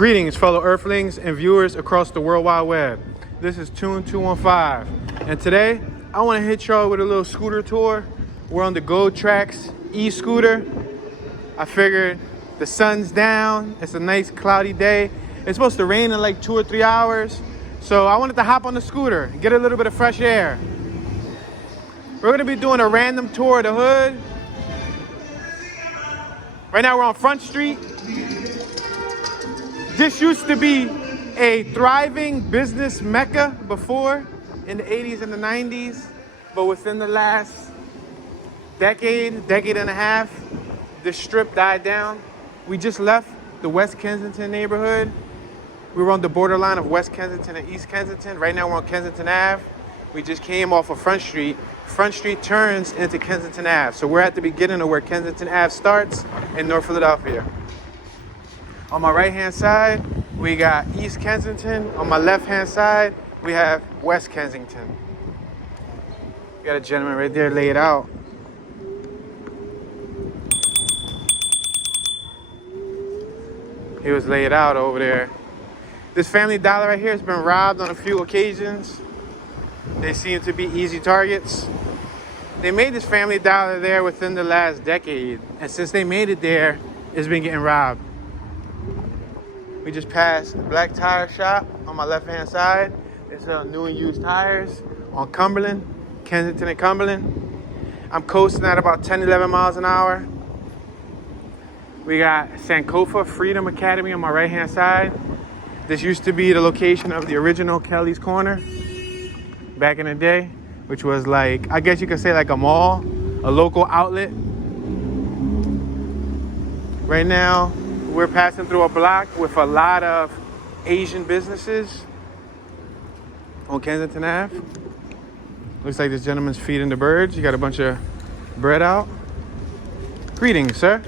Greetings, fellow Earthlings and viewers across the World Wide Web. This is Tune 215, and today I want to hit y'all with a little scooter tour. We're on the Gold Tracks e-scooter. I figured the sun's down, it's a nice cloudy day. It's supposed to rain in like 2 or 3 hours, so I wanted to hop on the scooter and get a little bit of fresh air. We're gonna be doing a random tour of the hood. Right now we're on Front Street. This used to be a thriving business mecca before, in the 80s and the 90s, but within the last decade and a half, the strip died down. We just left the West Kensington neighborhood. We were on the borderline of West Kensington and East Kensington. Right now we're on Kensington Ave. We just came off of Front Street. Front Street turns into Kensington Ave. So we're at the beginning of where Kensington Ave starts in North Philadelphia. On my right-hand side, we got East Kensington. On my left-hand side, we have West Kensington. We got a gentleman right there laid out. He was laid out over there. This Family Dollar right here has been robbed on a few occasions. They seem to be easy targets. They made this Family Dollar there within the last decade, and since they made it there, it's been getting robbed. We just passed the Black Tire Shop on my left-hand side. It's new and used tires on Cumberland, Kensington and Cumberland. I'm coasting at about 10, 11 miles an hour. We got Sankofa Freedom Academy on my right-hand side. This used to be the location of the original Kelly's Corner back in the day, which was like, I guess you could say like a mall, a local outlet. Right now, we're passing through a block with a lot of Asian businesses on Kensington Ave. Looks like this gentleman's feeding the birds. You got a bunch of bread out. Greetings, sir.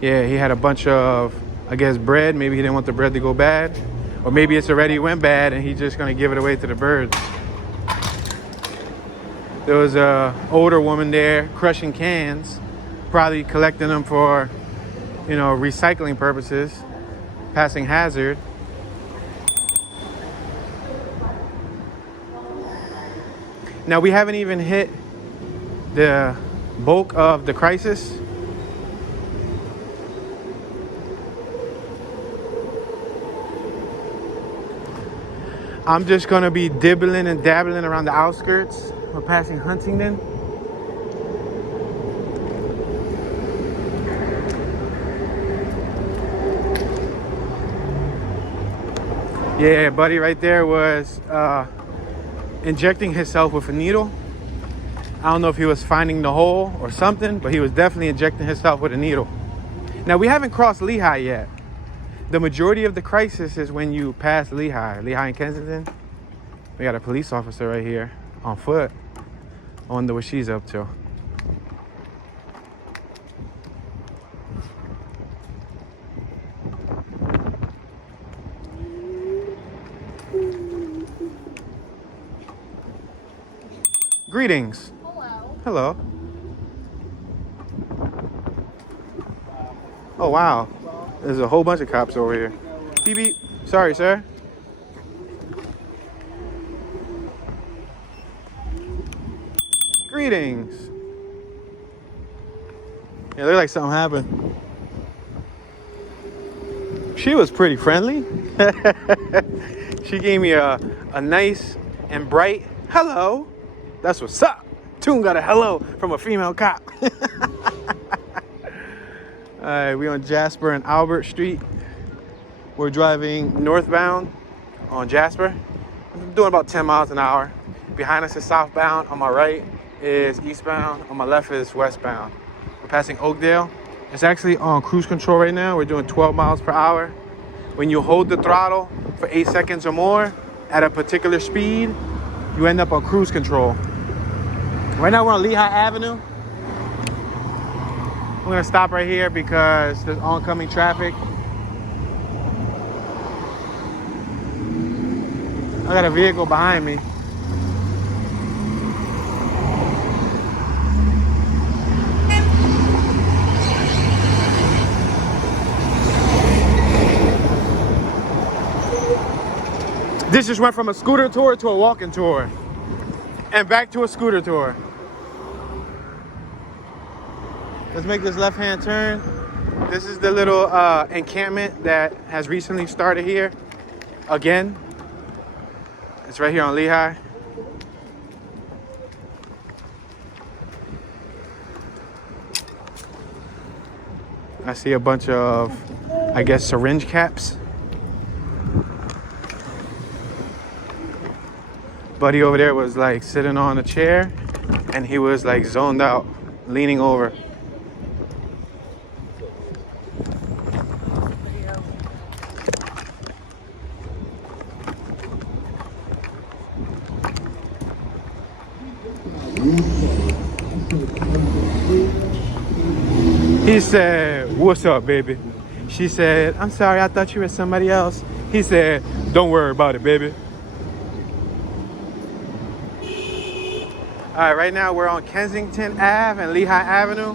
Yeah, he had a bunch of, I guess, bread. Maybe he didn't want the bread to go bad. Or maybe it's already went bad and he's just gonna give it away to the birds. There was a older woman there crushing cans, probably collecting them for, you know, recycling purposes, passing hazard. Now we haven't even hit the bulk of the crisis. I'm just gonna be dibbling and dabbling around the outskirts. We're passing Huntington. Yeah, buddy right there was injecting himself with a needle. I don't know if he was finding the hole or something, but he was definitely injecting himself with a needle. Now, we haven't crossed Lehigh yet. The majority of the crisis is when you pass Lehigh and Kensington. We got a police officer right here on foot. I wonder what she's up to. Greetings. Hello. Hello. Oh, wow. There's a whole bunch of cops over here. Beep, beep. Sorry, sir. Greetings. Yeah, looked like something happened. She was pretty friendly. She gave me a nice and bright hello. That's what's up. Toon got a hello from a female cop. All right, we on Jasper and Albert Street. We're driving northbound on Jasper. I'm doing about 10 miles an hour. Behind us is southbound. On my right is eastbound. On my left is westbound. We're passing Oakdale. It's actually on cruise control right now. We're doing 12 miles per hour. When you hold the throttle for 8 seconds or more at a particular speed, you end up on cruise control. Right now we're on Lehigh Avenue. We're gonna stop right here because there's oncoming traffic. I got a vehicle behind me. This just went from a scooter tour to a walking tour. And back to a scooter tour. Let's make this left-hand turn. This is the little encampment that has recently started here. Again. It's right here on Lehigh. I see a bunch of, I guess, syringe caps. Buddy over there was like sitting on a chair and he was like zoned out, leaning over. He said, "What's up, baby?" She said, "I'm sorry, I thought you were somebody else." He said, "Don't worry about it, baby." All right, right now we're on Kensington Ave and Lehigh Avenue.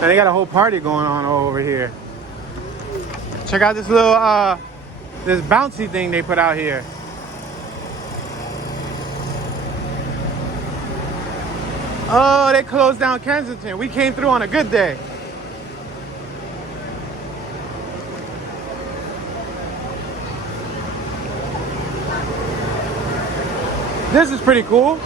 And they got a whole party going on over here. Check out this little, this bouncy thing they put out here. Oh, they closed down Kensington. We came through on a good day. This is pretty cool.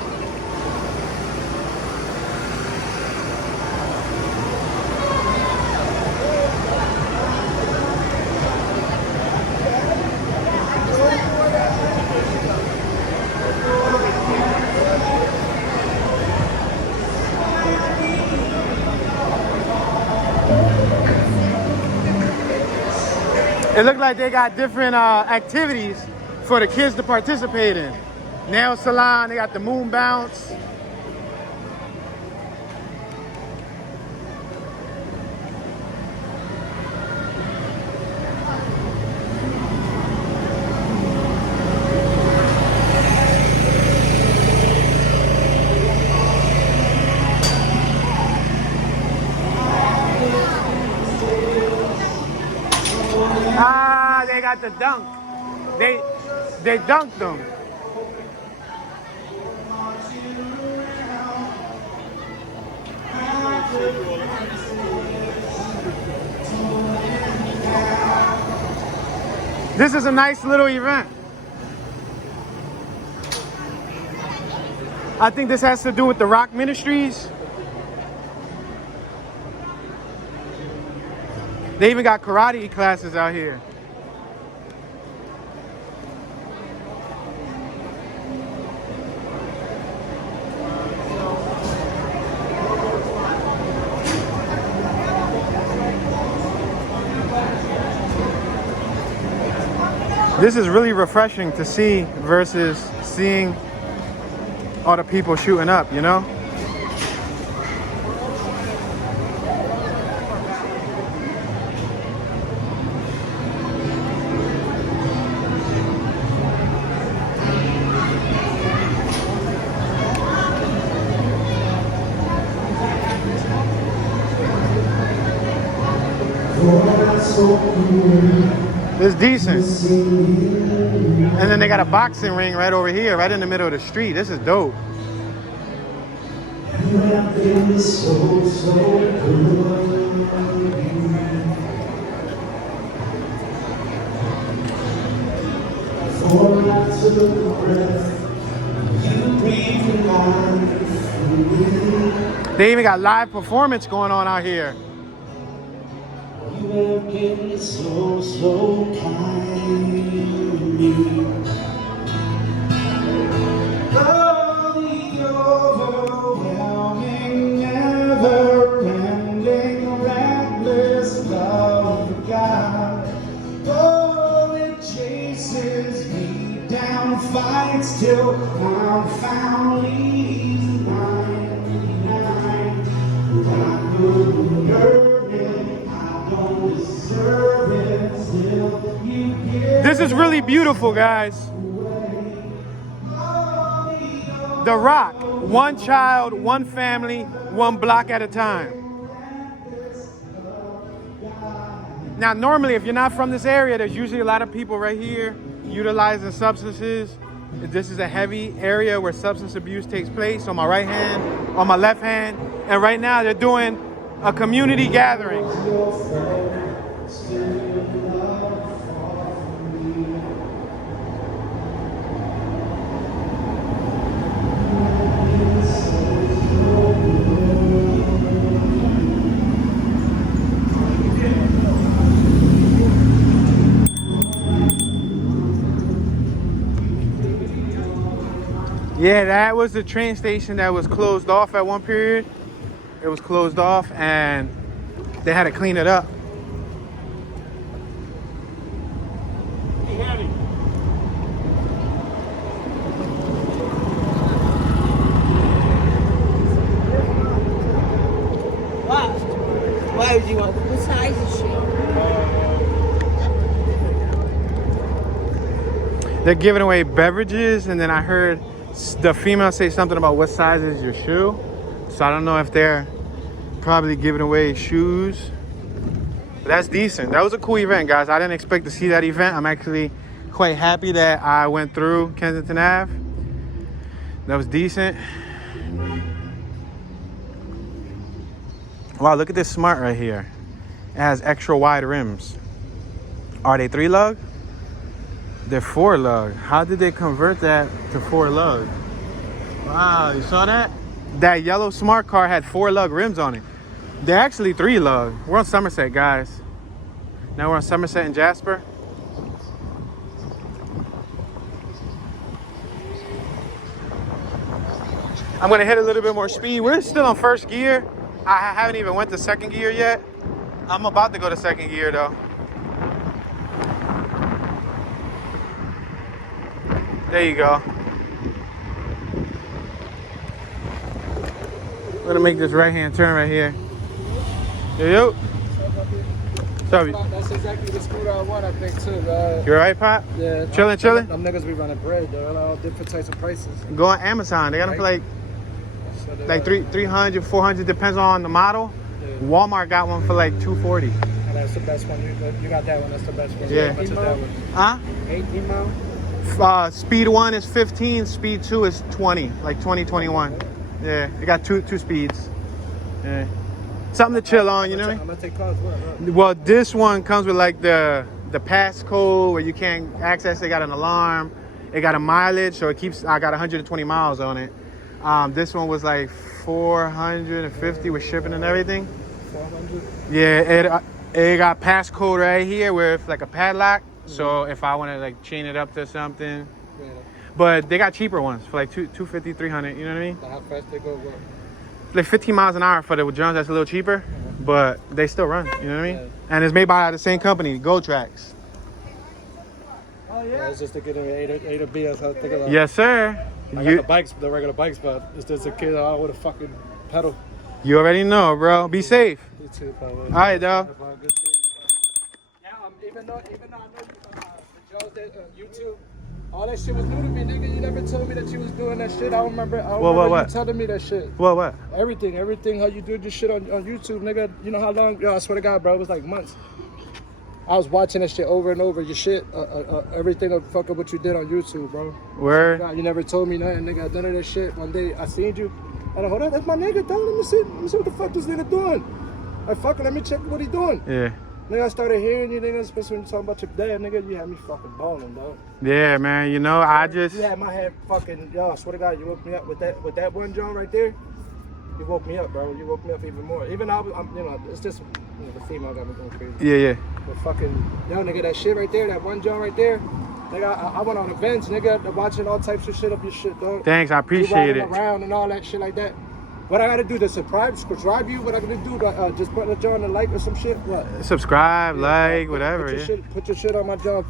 It looked like they got different activities for the kids to participate in. Nail salon, they got the moon bounce. Ah, they got the dunk. They dunked them. This is a nice little event. I think this has to do with the Rock Ministries. They even got karate classes out here. This is really refreshing to see versus seeing all the people shooting up, you know? It's decent. And then they got a boxing ring right over here, right in the middle of the street. This is dope. They even got live performance going on out here. You have been so kind to me. Oh, the overwhelming, never-ending, reckless love. This is really beautiful, guys. The Rock, one child, one family, one block at a time. Now, normally, if you're not from this area, there's usually a lot of people right here utilizing substances. This is a heavy area where substance abuse takes place on my right hand, on my left hand. And right now, they're doing a community gathering. Yeah, that was the train station that was closed off at one period. It was closed off and they had to clean it up. Why would you want? What size is she? They're giving away beverages, and then I heard the female say something about what size is your shoe. So I don't know if they're probably giving away shoes. But that's decent. That was a cool event, guys. I didn't expect to see that event. I'm actually quite happy that I went through Kensington Ave. That was decent. Wow, look at this Smart right here. It has extra wide rims. Are they 3 lug? They're 4 lug. How did they convert that to 4 lug? Wow, you saw that? That yellow Smart car had 4 lug rims on it. They're actually 3 lug. We're on Somerset, guys. Now we're on Somerset and Jasper. I'm gonna hit a little bit more speed. We're still on first gear. I haven't even went to second gear yet. I'm about to go to second gear though. There you go. We're gonna make this right-hand turn right here. Yo. Sorry. That's exactly the scooter I want, I think, too. You alright, Pop? Yeah. Chilling. Them niggas be running bread, though. All different types of prices. Go on Amazon. They got them for like 300, 400, depends on the model. Yeah. Walmart got one for like 240. And that's the best one. You got that one. That's the best one. Yeah. How much is that one? Huh? 18 mile? Speed 1 is 15, speed 2 is 20, like 20, 21. Yeah, they got two speeds. Yeah. Something to chill on, you know what I mean? I'm gonna take cars. What? Well, this one comes with like the passcode where you can't access. They got an alarm. It got a mileage, so it keeps. I got 120 miles on it. This one was like 450 with shipping and everything. 400. Yeah, it got passcode right here where it's like a padlock. So if I want to like chain it up to something, Yeah. but they got cheaper ones for like 250, 300. You know what I mean? How fast they go? What? Like 15 miles an hour for the Jones. That's a little cheaper, but they still run. You know what I mean? Yeah. And it's made by the same company, Go Tracks. Oh yeah. It's just to get A to B. I think about. Yes, sir. I got the bikes, the regular bikes, but it's just a kid out with a fucking pedal. You already know, bro. Be safe. You too, probably. All right, dog. Yeah, even though I know the Jones that YouTube, all that shit was new to me, nigga. You never told me that you was doing that shit. I don't remember What? you telling me that shit. What? Everything, how you do this shit on YouTube, nigga. You know how long? Yo, I swear to God, bro, it was like months. I was watching that shit over and over. Your shit, everything of fucking what you did on YouTube, bro. Word. God, you never told me nothing, nigga. None of that shit. One day I seen you. I like, hold on, that's my nigga. Dog. Let me see what the fuck this nigga doing. I fucking let me check what he doing. Yeah. Nigga, I started hearing you, nigga, especially when you talking about your dad, nigga. You had me fucking balling, dog. Yeah, man. You know, I just. You had my head fucking. Yo, I swear to God, you woke me up with that one John right there. You woke me up, bro. You woke me up even more. Even I'm, you know, it's just, you know, the female got me going crazy. Yeah. But fucking, yo, nigga, that shit right there, that one John right there. Nigga, I went on events, nigga, watching all types of shit up your shit, dog. Thanks, I appreciate it. Around and all that shit like that. What I gotta do to subscribe you? What I gotta do? Just put a John a like or some shit? What? Subscribe, like, whatever. Put your shit on my John.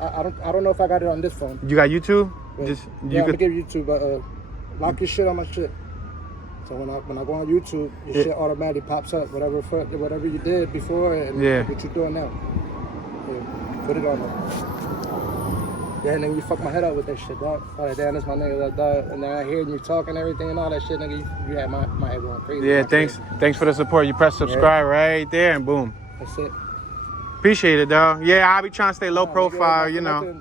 I don't know if I got it on this phone. You got YouTube? But, Just yeah, I'm could. gonna give YouTube. Lock your shit on my shit. So when I go on YouTube, your shit automatically pops up. Whatever you did before and what you're doing now. Yeah, put it on there. Yeah, and then you fuck my head up with that shit, dog. All right, damn, that's my nigga, dog. And then I hear you talking everything and all that shit, nigga. You had my head going crazy. Yeah, thanks for the support. You press subscribe right there and boom. That's it. Appreciate it, dog. Yeah, I'll be trying to stay low profile, you know.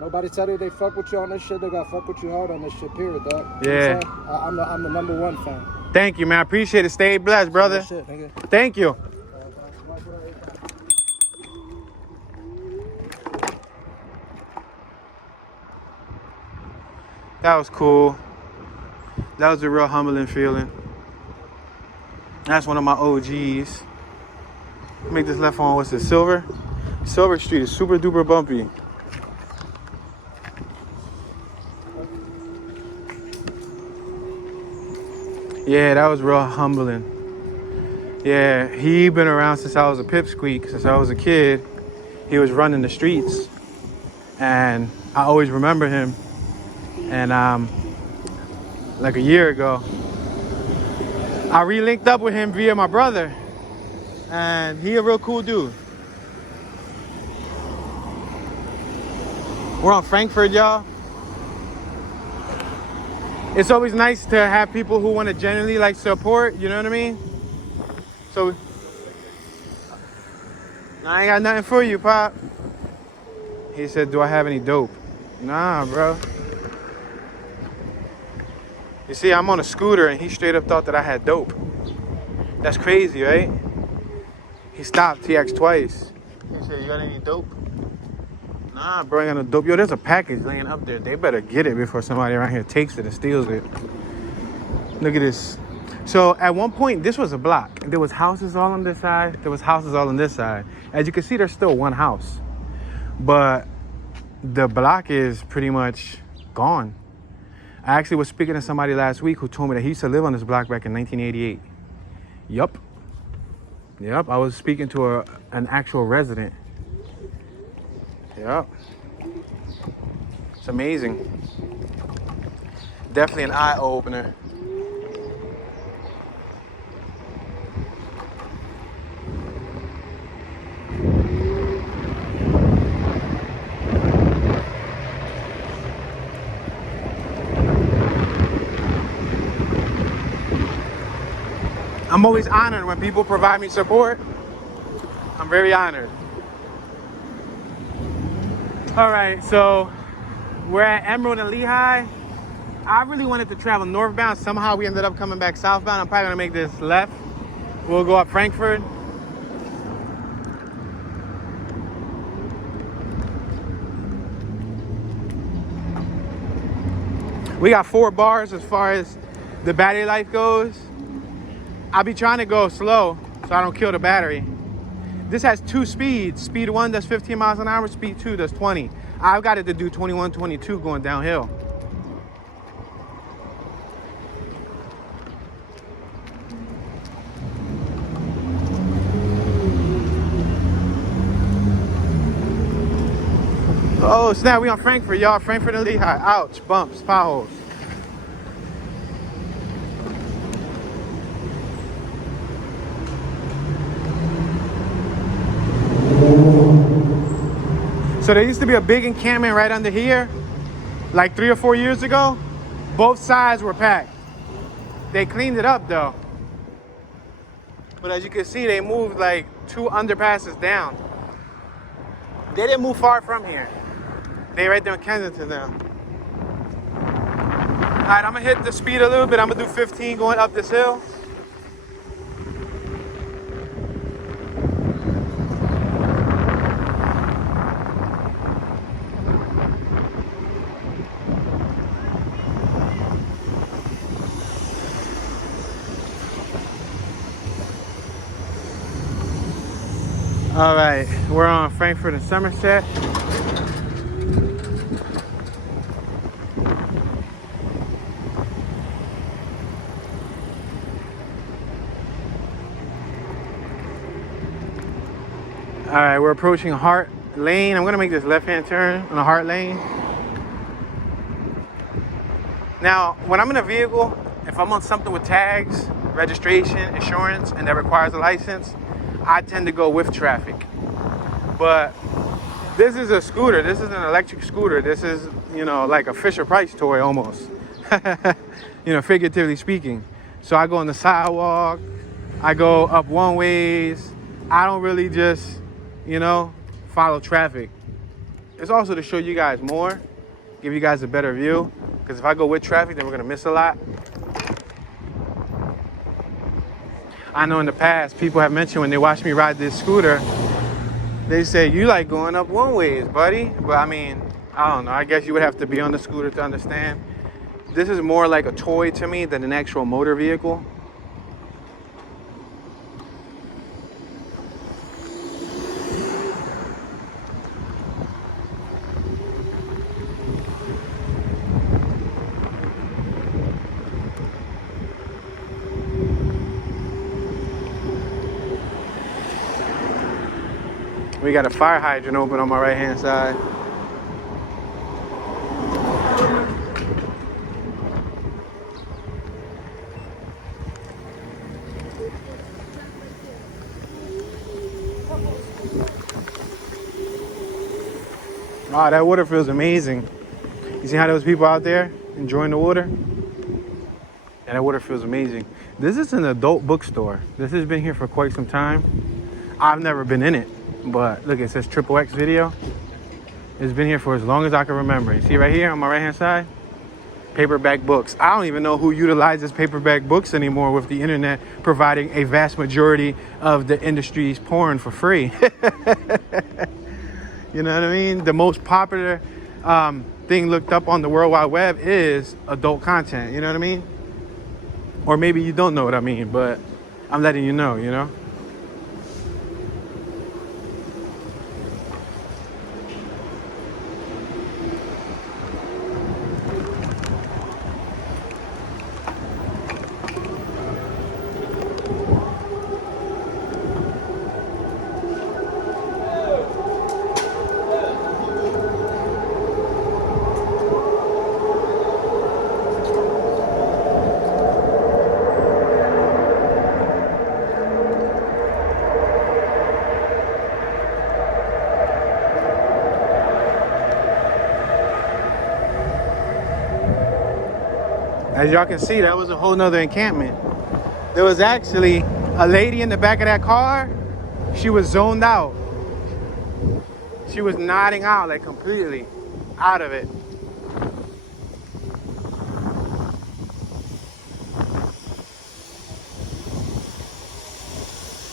Nobody tell you they fuck with you on this shit. They gotta fuck with you hard on this shit, period, dog. Yeah. I'm the number one fan. Thank you, man. I appreciate it. Stay blessed, brother. Shit, nigga. Thank you. That was cool. That was a real humbling feeling. That's one of my OGs. Make this left on, what's it, Silver? Silver Street is super duper bumpy. Yeah, that was real humbling. Yeah, he been around since I was a pipsqueak, since I was a kid. He was running the streets. And I always remember him. And like a year ago, I re-linked up with him via my brother. And he a real cool dude. We're on Frankfurt, y'all. It's always nice to have people who want to genuinely like support, you know what I mean? So, I ain't got nothing for you, Pop. He said, do I have any dope? Nah, bro. You see, I'm on a scooter and he straight up thought that I had dope. That's crazy, right? He stopped, he asked twice. He said, you got any dope? Nah, bro, I ain't got no dope. Yo, there's a package laying up there. They better get it before somebody around here takes it and steals it. Look at this. So at one point, this was a block. There was houses all on this side. There was houses all on this side. As you can see, there's still one house. But the block is pretty much gone. I actually was speaking to somebody last week who told me that he used to live on this block back in 1988. Yup. I was speaking to an actual resident. Yep. It's amazing. Definitely an eye-opener. I'm always honored when people provide me support. I'm very honored. All right, so we're at Emerald and Lehigh. I really wanted to travel northbound. Somehow we ended up coming back southbound. I'm probably gonna make this left. We'll go up Frankfurt. We got 4 bars as far as the battery life goes. I'll be trying to go slow so I don't kill the battery. This has 2 speeds. Speed 1 does 15 miles an hour, speed 2 does 20. I've got it to do 21, 22 going downhill. Oh snap, we on Frankfurt, y'all. Frankfurt and Lehigh. Ouch, bumps, potholes. So there used to be a big encampment right under here, like 3 or 4 years ago. Both sides were packed. They cleaned it up though. But as you can see, they moved like 2 underpasses down. They didn't move far from here. They right there in Kensington now. All right, I'm gonna hit the speed a little bit. I'm gonna do 15 going up this hill. All right, we're on Frankfurt and Somerset. All right, we're approaching Hart Lane. I'm gonna make this left-hand turn on the Hart Lane. Now, when I'm in a vehicle, if I'm on something with tags, registration, insurance, and that requires a license, I tend to go with traffic. But this is a scooter. This is an electric scooter. This is, you know, like a Fisher-Price toy almost. You know, figuratively speaking. So I go on the sidewalk. I go up one ways. I don't really just, you know, follow traffic. It's also to show you guys more, give you guys a better view. Because if I go with traffic, then we're gonna miss a lot. I know in the past, people have mentioned when they watch me ride this scooter, they say, you like going up one ways, buddy. But I mean, I don't know. I guess you would have to be on the scooter to understand. This is more like a toy to me than an actual motor vehicle. We got a fire hydrant open on my right hand side. Wow, that water feels amazing. You see how those people out there enjoying the water? Yeah, that water feels amazing. This is an adult bookstore. This has been here for quite some time. I've never been in it, but look, it says XXX Video. It's been here for as long as I can remember. You see right here on my right hand side? Paperback books. I don't even know who utilizes paperback books anymore with the internet providing a vast majority of the industry's porn for free. You know what I mean? The most popular thing looked up on the World Wide Web is adult content. You know what I mean? Or maybe you don't know what I mean, but I'm letting you know, you know? As y'all can see, that was a whole nother encampment. There was actually a lady in the back of that car. She was zoned out. She was nodding out, like completely out of it.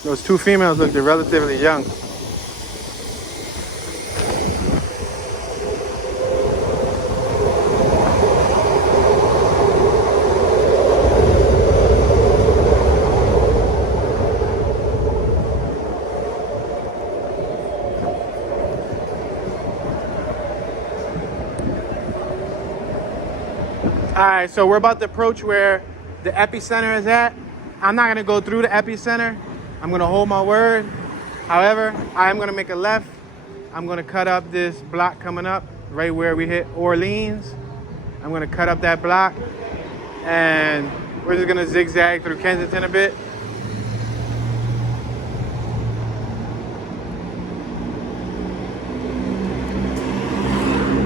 Those two females looked relatively young. All right, so we're about to approach where the epicenter is at. I'm not gonna go through the epicenter. I'm gonna hold my word. However, I'm gonna make a left. I'm gonna cut up this block coming up right where we hit Orleans. I'm gonna cut up that block and we're just gonna zigzag through Kensington a bit.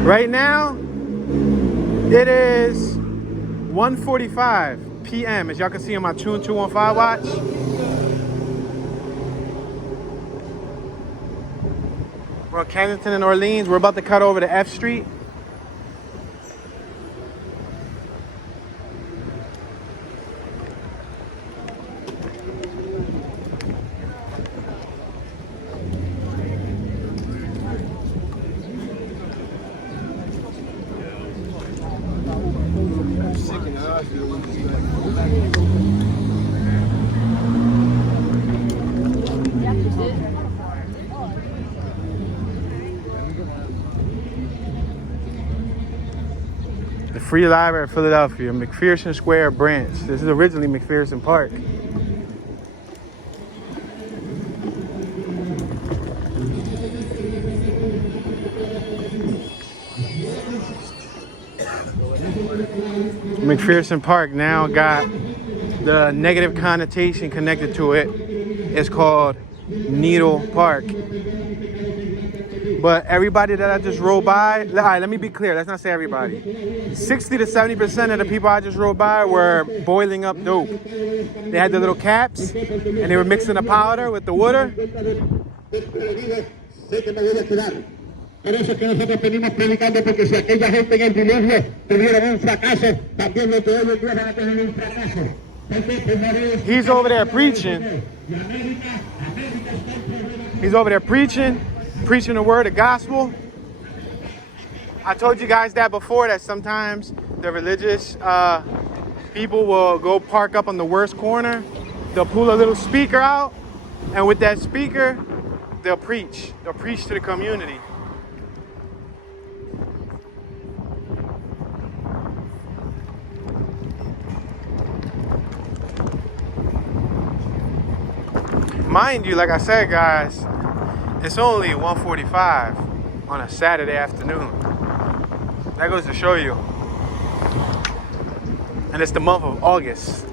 Right now, it is 1:45 p.m. as y'all can see on my Tune 215 watch. We're on Kensington and Orleans. We're about to cut over to F Street. The Free Library of Philadelphia, McPherson Square branch. This is originally McPherson Park. McPherson Park now got the negative connotation connected to it. It's called Needle Park. But everybody that I just rode by, all right, let me be clear. Let's not say everybody. 60 to 70% of the people I just rode by were boiling up dope. They had the little caps and they were mixing the powder with the water. Por eso es que nosotros venimos predicando, porque si aquella gente en el diluvio tuvieron un fracaso, también los de hoy en día van a tener un fracaso. He's over there preaching. He's over there preaching the word of gospel. I told you guys that before, that sometimes the religious people will go park up on the worst corner. They'll pull a little speaker out, and with that speaker, they'll preach. They'll preach to the community. Mind you, like I said, guys, it's only 1:45 on a Saturday afternoon. That goes to show you. And it's the month of August.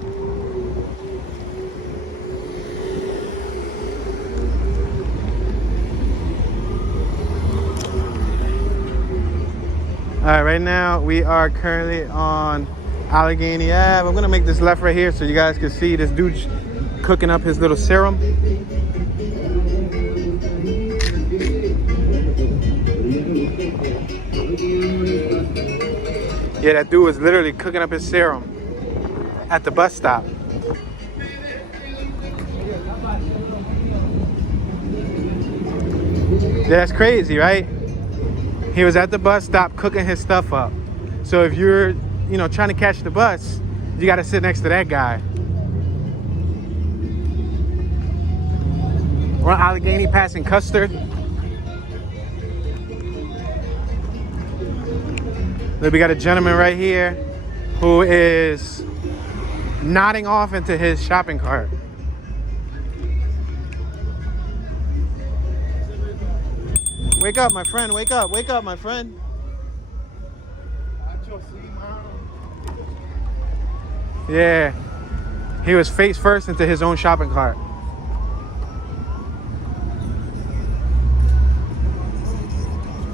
All right, right now we are currently on Allegheny Ave. I'm gonna make this left right here so you guys can see this dude cooking up his little serum. Yeah, that dude was literally cooking up his serum at the bus stop. That's crazy, right? He was at the bus stop cooking his stuff up. So if you're, trying to catch the bus, you got to sit next to that guy. We're on Allegheny passing Custer. Look, we got a gentleman right here who is nodding off into his shopping cart. Wake up, my friend. Wake up. Wake up, my friend. Yeah. He was face first into his own shopping cart.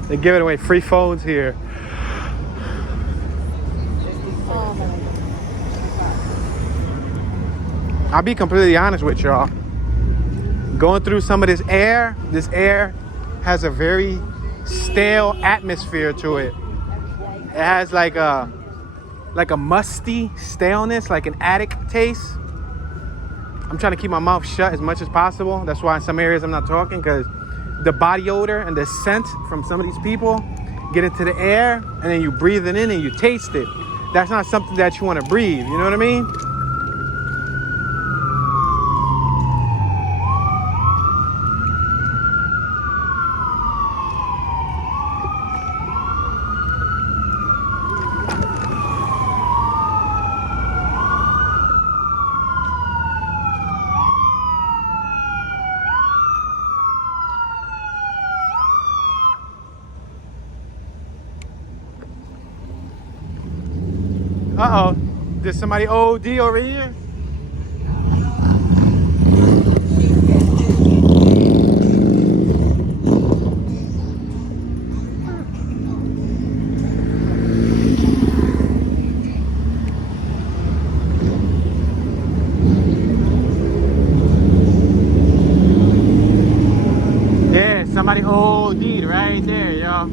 They're giving away free phones here. I'll be completely honest with y'all. Going through some of this air has a very stale atmosphere to it. It has like a musty staleness, like an attic taste. I'm trying to keep my mouth shut as much as possible. That's why in some areas I'm not talking, because the body odor and the scent from some of these people get into the air, and then you breathe it in and you taste it. That's not something that you want to breathe, you know what I mean? Uh-oh, did somebody OD over here? Yeah, somebody OD'd right there, y'all.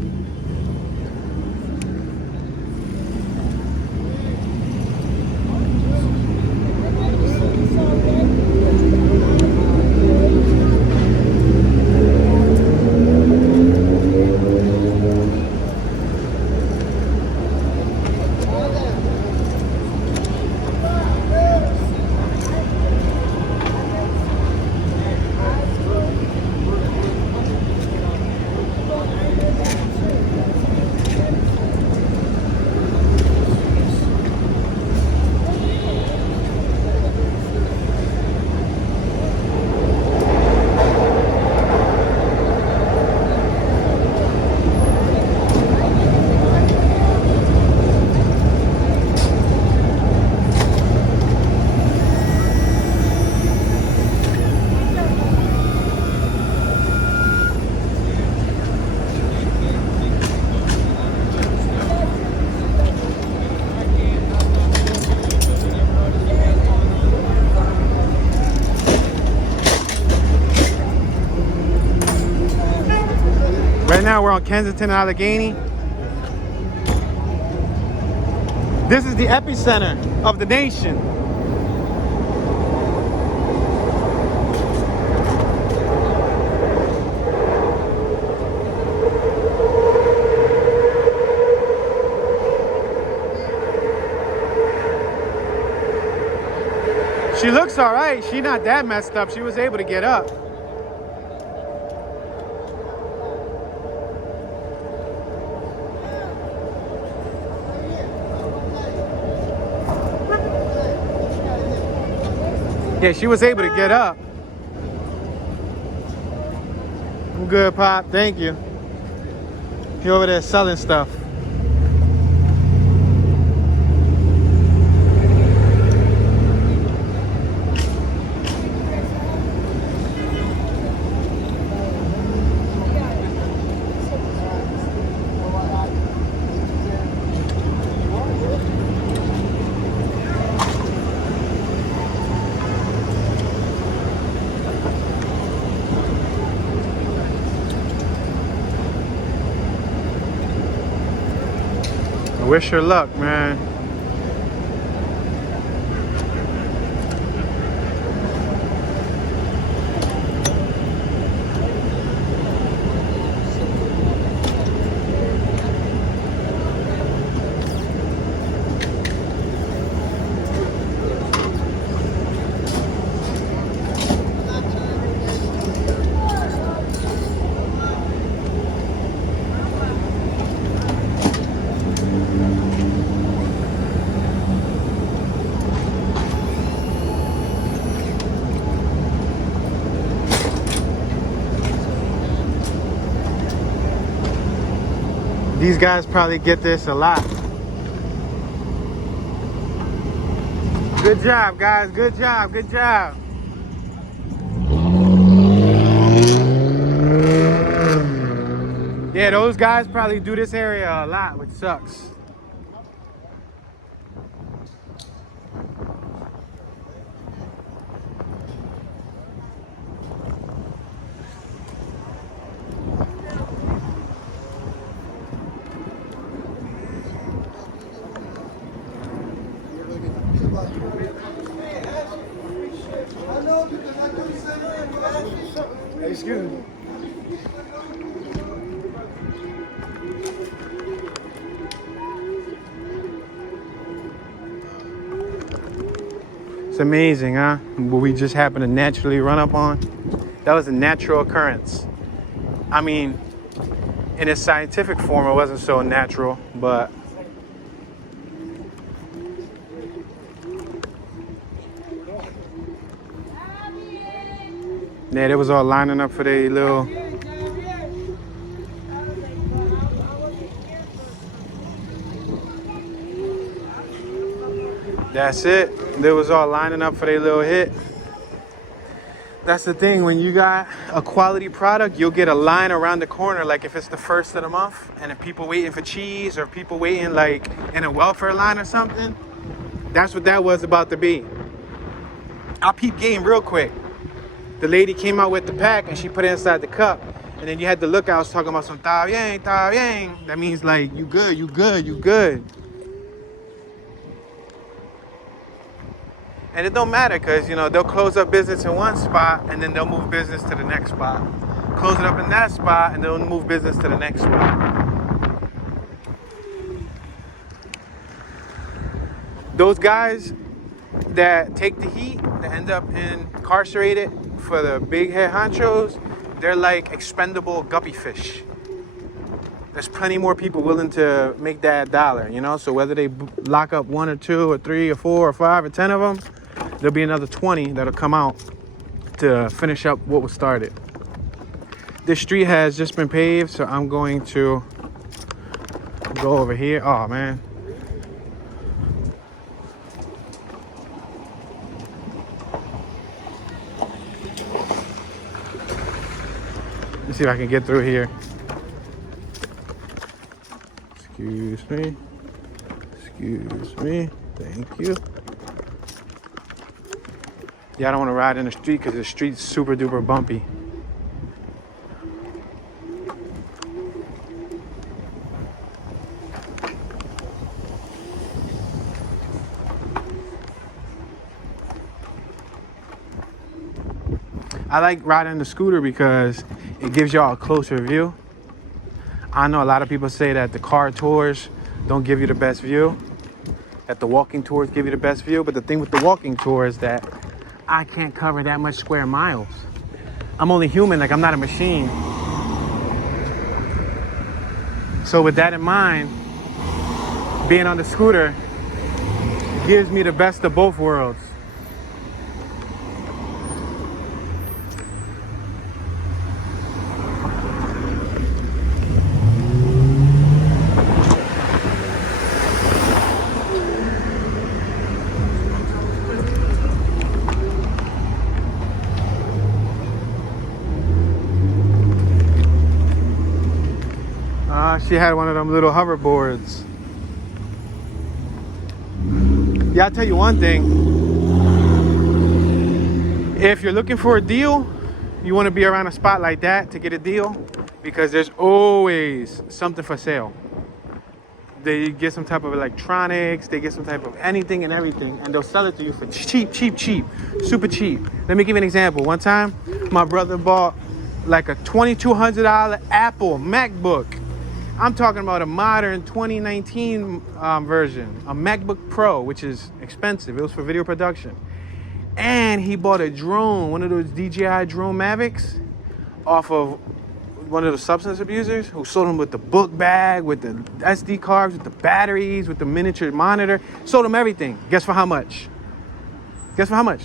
now we're on Kensington and Allegheny. This is the epicenter of the nation. She looks all right. She's not that messed up. She was able to get up. Yeah, she was able to get up. I'm good, Pop. Thank you. He over there selling stuff. I wish her luck, man. These guys probably get this a lot. Good job, guys. Good job. Good job. Yeah, those guys probably do this area a lot, which sucks. Excuse me. It's amazing, huh? What we just happened to naturally run up on. That was a natural occurrence. I mean, in its scientific form, it wasn't so natural, but yeah, they was all lining up for their little. That's it. They was all lining up for their little hit. That's the thing. When you got a quality product, you'll get a line around the corner. Like if it's the first of the month, and if people waiting for cheese or people waiting like in a welfare line or something, that's what that was about to be. I'll peep game real quick. The lady came out with the pack and she put it inside the cup. And then you had the look I was talking about some ta bien, ta bien. That means like, you good, you good, you good. And it don't matter because, you know, they'll close up business in one spot and then they'll move business to the next spot. Close it up in that spot and they'll move business to the next spot. Those guys that take the heat, that end up incarcerated for the big head honchos, they're like expendable guppy fish. There's plenty more people willing to make that dollar, you know? So whether they lock up 1 or 2 or 3 or 4 or 5 or 10 of them, there'll be another 20 that'll come out to finish up what was started. This street has just been paved, so I'm going to go over here. Oh, man. Let's see if I can get through here. Excuse me. Excuse me. Thank you. Yeah, I don't want to ride in the street because the street's super duper bumpy. I like riding the scooter because it gives y'all a closer view. I know a lot of people say that the car tours don't give you the best view, that the walking tours give you the best view, but the thing with the walking tour is that I can't cover that much square miles. I'm only human, like I'm not a machine. So with that in mind, being on the scooter gives me the best of both worlds. She had one of them little hoverboards. Yeah, I'll tell you one thing. If you're looking for a deal, you want to be around a spot like that to get a deal, because there's always something for sale. They get some type of electronics, they get some type of anything and everything, and they'll sell it to you for cheap, super cheap. Let me give you an example. One time, my brother bought like a $2,200 Apple MacBook. I'm talking about a modern 2019 version, a MacBook Pro, which is expensive. It was for video production. And he bought a drone, one of those DJI drone Mavics, off of one of the substance abusers who sold him with the book bag, with the SD cards, with the batteries, with the miniature monitor. Sold him everything. Guess for how much? Guess for how much?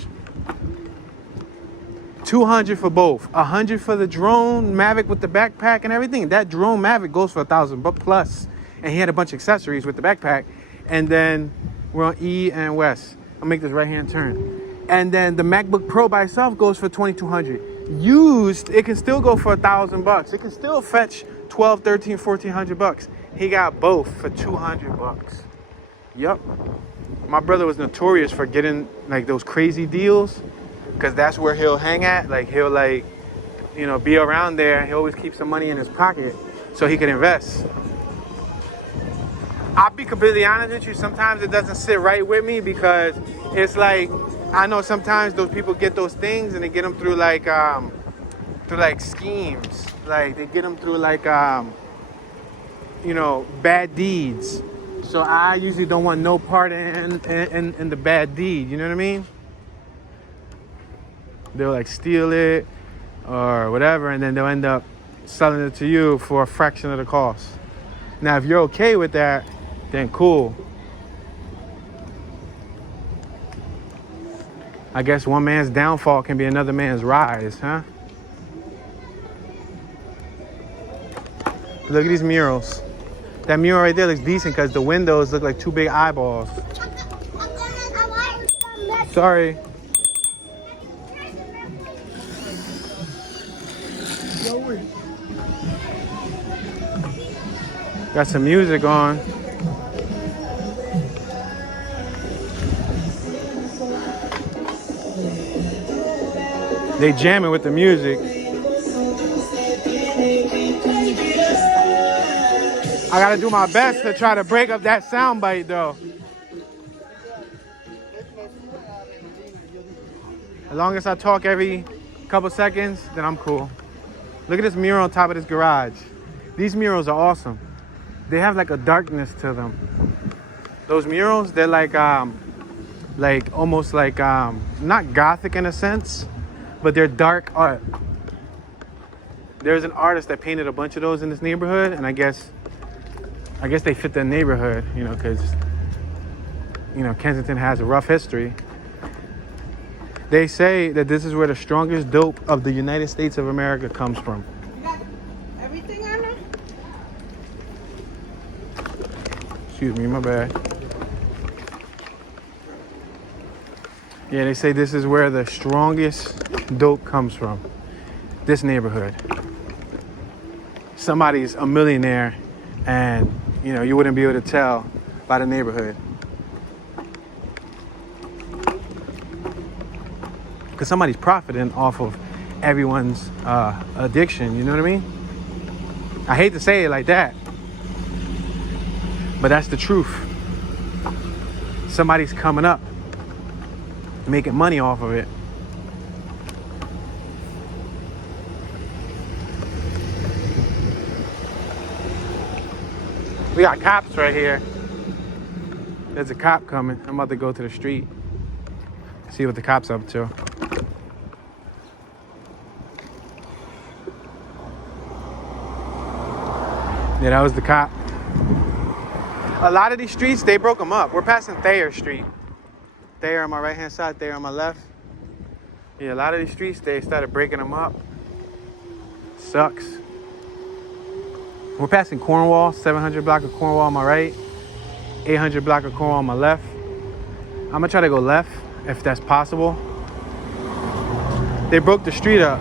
$200 for both. $100 for the drone Mavic with the backpack and everything. That drone Mavic goes for $1,000 plus. And he had a bunch of accessories with the backpack. And then we're on E and West. I'll make this right hand turn. And then the MacBook Pro by itself goes for $2,200. Used, it can still go for $1,000. It can still fetch $1,200, $1,300, $1,400. He got both for $200. Yup. My brother was notorious for getting like those crazy deals, because that's where he'll hang at. Like he'll be around there. He always keeps some money in his pocket so he can invest. I'll be completely honest with you. Sometimes it doesn't sit right with me, because it's like, I know sometimes those people get those things and they get them through like schemes. Like they get them through like, bad deeds. So I usually don't want no part in the bad deed. You know what I mean? They'll like steal it or whatever, and then they'll end up selling it to you for a fraction of the cost. Now, if you're okay with that, then cool. I guess one man's downfall can be another man's rise, huh? Look at these murals. That mural right there looks decent because the windows look like two big eyeballs. Sorry. Got some music on. They jamming with the music. I gotta do my best to try to break up that sound bite though. As long as I talk every couple seconds, then I'm cool. Look at this mural on top of this garage. These murals are awesome. They have like a darkness to them. Those murals, they're like almost like not gothic in a sense, but they're dark art. There's an artist that painted a bunch of those in this neighborhood, and I guess they fit the neighborhood, because Kensington has a rough history. They say that this is where the strongest dope of the United States of America comes from. You got everything on there? Excuse me, my bad. Yeah, they say this is where the strongest dope comes from. This neighborhood. Somebody's a millionaire and, you wouldn't be able to tell by the neighborhood. Because somebody's profiting off of everyone's addiction, you know what I mean? I hate to say it like that, but that's the truth. Somebody's coming up, making money off of it. We got cops right here. There's a cop coming. I'm about to go to the street. See what the cop's up to. Yeah, that was the cop. A lot of these streets, they broke them up. We're passing Thayer Street. Thayer on my right-hand side, Thayer on my left. Yeah, a lot of these streets, they started breaking them up. Sucks. We're passing Cornwall, 700 block of Cornwall on my right, 800 block of Cornwall on my left. I'm gonna try to go left, if that's possible. They broke the street up.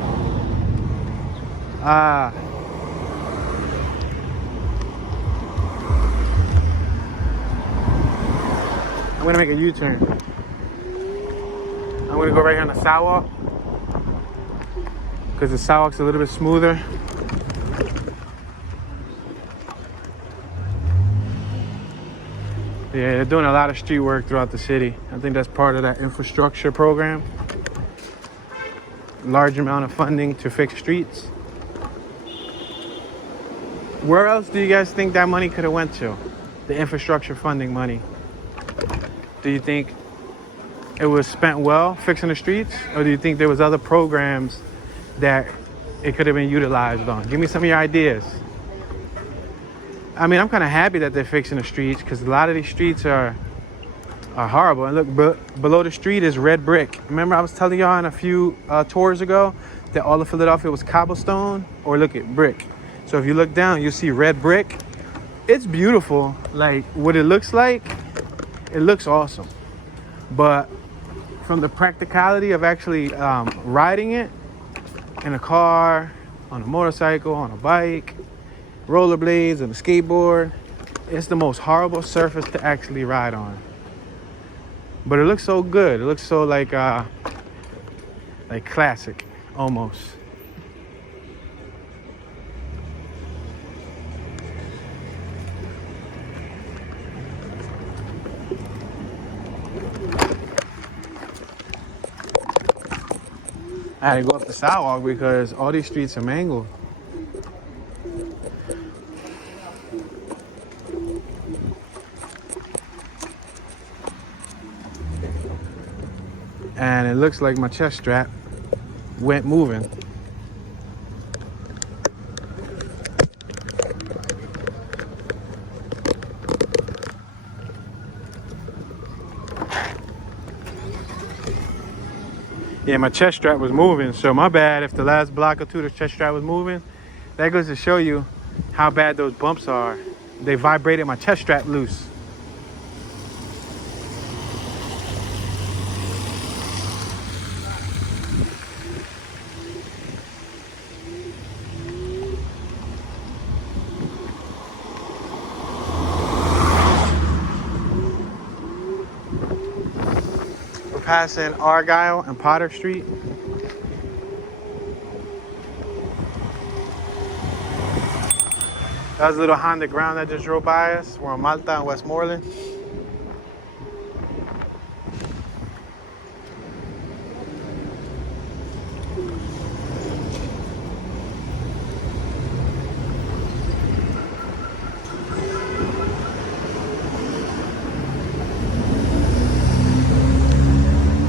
I'm gonna make a U-turn. I'm gonna go right here on the sidewalk because the sidewalk's a little bit smoother. Yeah, they're doing a lot of street work throughout the city. I think that's part of that infrastructure program. Large amount of funding to fix streets. Where else do you guys think that money could have went to? The infrastructure funding money. Do you think it was spent well fixing the streets? Or do you think there was other programs that it could have been utilized on? Give me some of your ideas. I mean, I'm kind of happy that they're fixing the streets because a lot of these streets are horrible. And look, below the street is red brick. Remember I was telling y'all in a few tours ago that all of Philadelphia was cobblestone? Or look at brick. So if you look down, you see red brick. It's beautiful. Like what it looks like, it looks awesome. But from the practicality of actually riding it in a car, on a motorcycle, on a bike, rollerblades, and a skateboard, it's the most horrible surface to actually ride on. But it looks so good. It looks so like classic, almost. I had to go up the sidewalk because all these streets are mangled. And it looks like my chest strap went moving. Yeah, my chest strap was moving, so my bad if the last block or two the chest strap was moving. That goes to show you how bad those bumps are. They vibrated my chest strap loose. Passing Argyle and Potter Street. That was a little Honda Ground that just drove by us. We're on Malta and Westmoreland.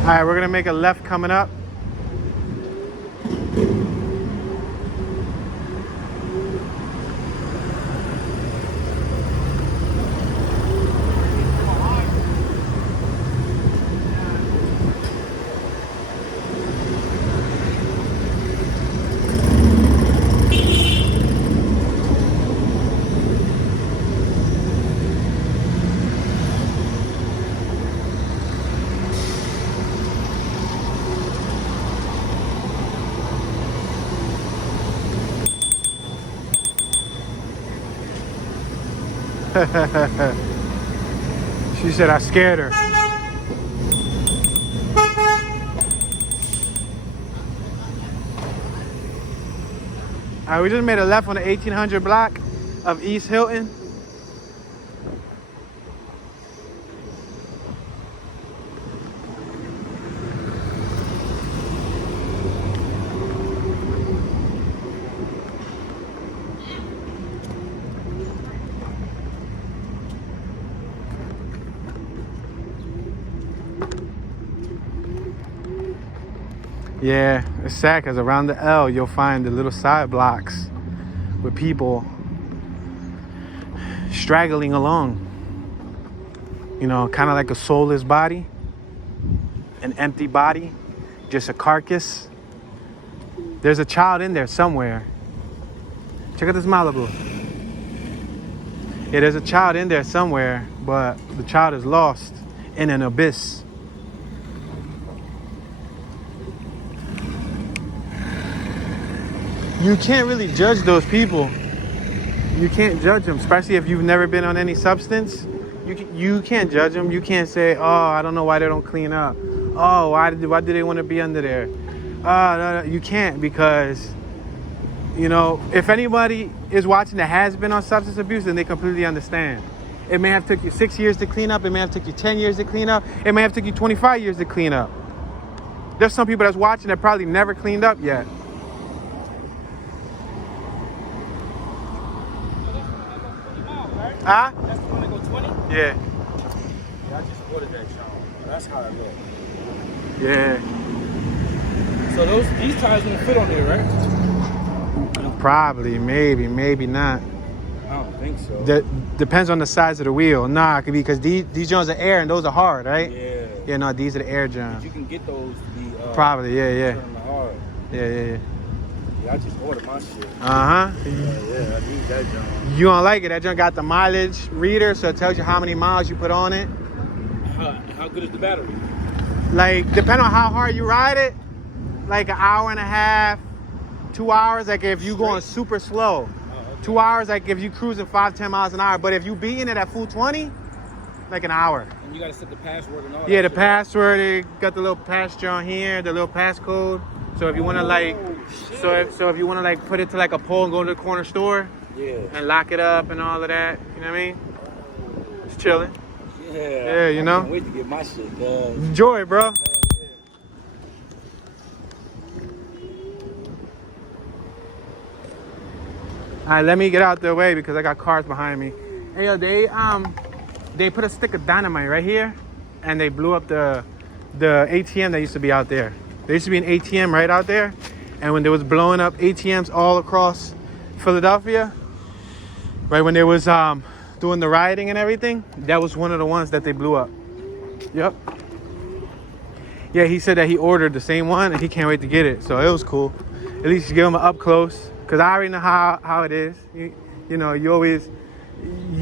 All right, we're gonna make a left coming up. She said I scared her. All right, we just made a left on the 1800 block of East Hilton. Yeah, it's sad because around the L, you'll find the little side blocks with people straggling along. You know, kind of like a soulless body, an empty body, just a carcass. There's a child in there somewhere. Check out this Malibu. Yeah, there's a child in there somewhere, but the child is lost in an abyss. You can't really judge those people. You can't judge them, especially if you've never been on any substance. You can't judge them. You can't say, oh, I don't know why they don't clean up. Oh, why do they want to be under there? No, you can't, because, you know, if anybody is watching that has been on substance abuse, then they completely understand. It may have took you 6 years to clean up. It may have took you 10 years to clean up. It may have took you 25 years to clean up. There's some people that's watching that probably never cleaned up yet. Huh? That's the one that go 20? Yeah. Yeah, I just ordered that, Sean. That's how it looks. Yeah. So these tires gonna fit on there, right? Probably, maybe not. I don't think so. Depends on the size of the wheel. Nah, it could be because these joints are air and those are hard, right? Yeah. Yeah, no, these are the air joints. You can get those to be Probably, yeah. turn them hard. Yeah. Yeah, I just ordered my shit. Uh-huh. Yeah, I need that junk. You don't like it. That joint got the mileage reader, so it tells you how many miles you put on it. How good is the battery? Like, depending on how hard you ride it, like an hour and a half, 2 hours, like if you going super slow. 2 hours, like if you cruising 5-10 miles an hour. But if you beating it at full 20, like an hour. And you gotta set the password and all that. Yeah, the shit. password, it got the little pass on here, the little passcode. So if you wanna like, so if you wanna like put it to like a pole and go to the corner store, Yeah. and lock it up and all of that, you know what I mean? It's chilling. Yeah. you know? I can't wait to get my shit done. Enjoy it, bro. All right, let me get out the way because I got cars behind me. Hey, yo, they put a stick of dynamite right here, and they blew up the ATM that used to be out there. There used to be an ATM right out there, and when they was blowing up ATMs all across Philadelphia, right when they was doing the rioting and everything, that was one of the ones that they blew up. Yep. Yeah, he said that he ordered the same one and he can't wait to get it. So it was cool. At least you give him an up close. Cause I already know how it is. You know, you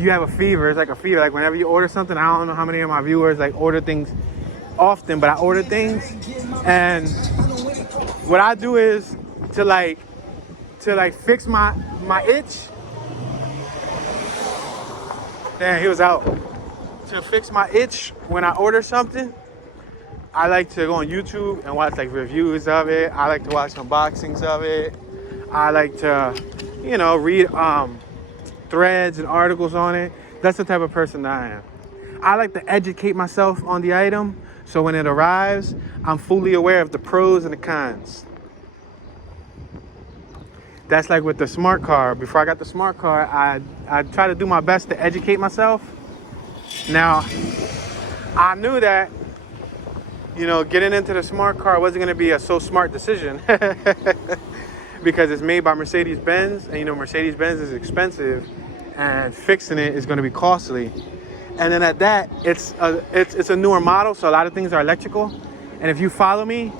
have a fever. It's like a fever. Like whenever you order something, I don't know how many of my viewers like order things often, but I order things, and what I do is to like fix my itch. Damn, he was out. To fix my itch when I order something, I like to go on YouTube and watch like reviews of it. I like to watch unboxings of it. I like to, you know, read threads and articles on it. That's the type of person that I am. I like to educate myself on the item, so when it arrives, I'm fully aware of the pros and the cons. That's like with the smart car. Before I got the smart car, I try to do my best to educate myself. Now, I knew that, you know, getting into the smart car wasn't going to be a so smart decision because it's made by Mercedes-Benz, and you know Mercedes-Benz is expensive, and fixing it is going to be costly. And then at that, it's a newer model, so a lot of things are electrical. And if you follow me,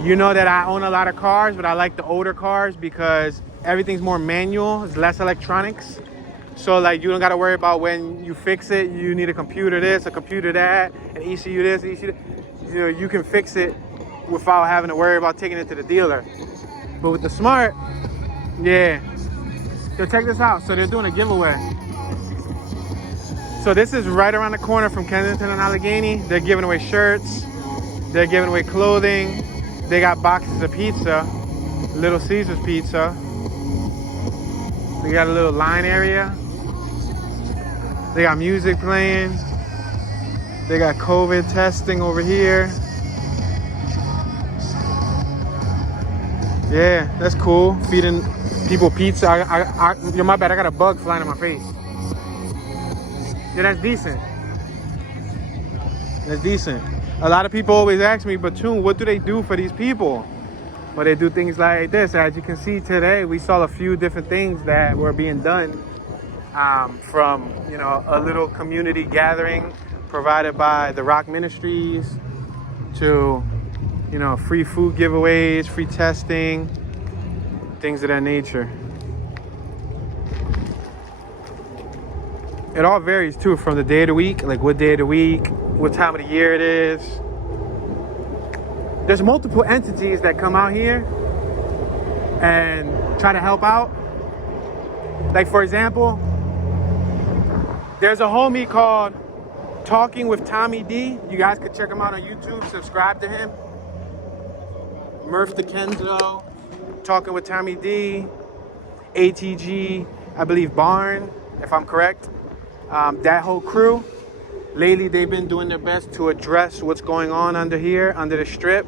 you know that I own a lot of cars, but I like the older cars because everything's more manual, it's less electronics. So like you don't gotta worry about when you fix it, you need a computer this, a computer that, an ECU this, an ECU that. You know, you can fix it without having to worry about taking it to the dealer. But with the Smart, yeah. So check this out, so they're doing a giveaway. So this is right around the corner from Kensington and Allegheny. They're giving away shirts, they're giving away clothing, they got boxes of pizza, Little Caesars pizza. They got a little line area. They got music playing. They got COVID testing over here. Yeah, that's cool. Feeding people pizza. Yo, my bad, I got a bug flying in my face. Yeah, that's decent. That's decent. A lot of people always ask me, but Toon, what do they do for these people? But they do things like this. As you can see today, we saw a few different things that were being done from, you know, a little community gathering provided by the Rock Ministries to, you know, free food giveaways, free testing, things of that nature. It all varies too from the day of the week, like what day of the week, what time of the year it is. There's multiple entities that come out here and try to help out. Like for example, there's a homie called Talking with Tommy D. You guys could check him out on YouTube, subscribe to him. Murph the Kenzo, Talking with Tommy D, ATG, I believe Barn, if I'm correct. That whole crew, lately they've been doing their best to address what's going on under here, under the strip.